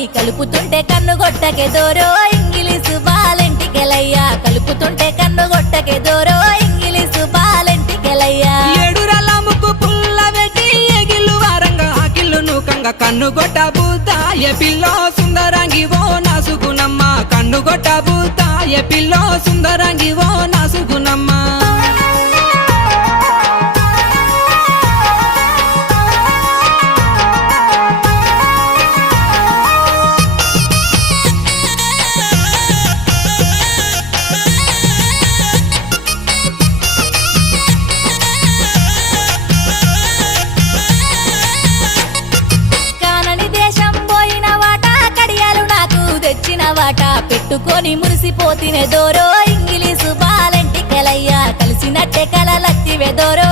పోరి కలుపుతుంటే కన్ను గొట్టకే దోరో ఇంగిలీసు బాలెంటికెలయ్యా కలుపుతుంటే కన్ను గొట్టకే దోరో ఇంగిలీసు బాలెంటికెలయ్యా ఏడురల ముక్కు పుల్ల పెట్టి ఎగిల్లు వారంగా ఆకిల్లు నూకంగా కన్ను గొట్ట బూత ఏ పిల్లో సుందరంగి ఓ నాసుగునమ్మ కన్ను గొట్ట బూత ఏ పిల్లో సుందరంగి ఓ నాసుగునమ్మ వాట పెట్టుకొని మురిసిపోతినే దోరో ఇంగిలీసు బాలెంటికెలయ్యా కలిసినట్టే కలలత్తివే దోరో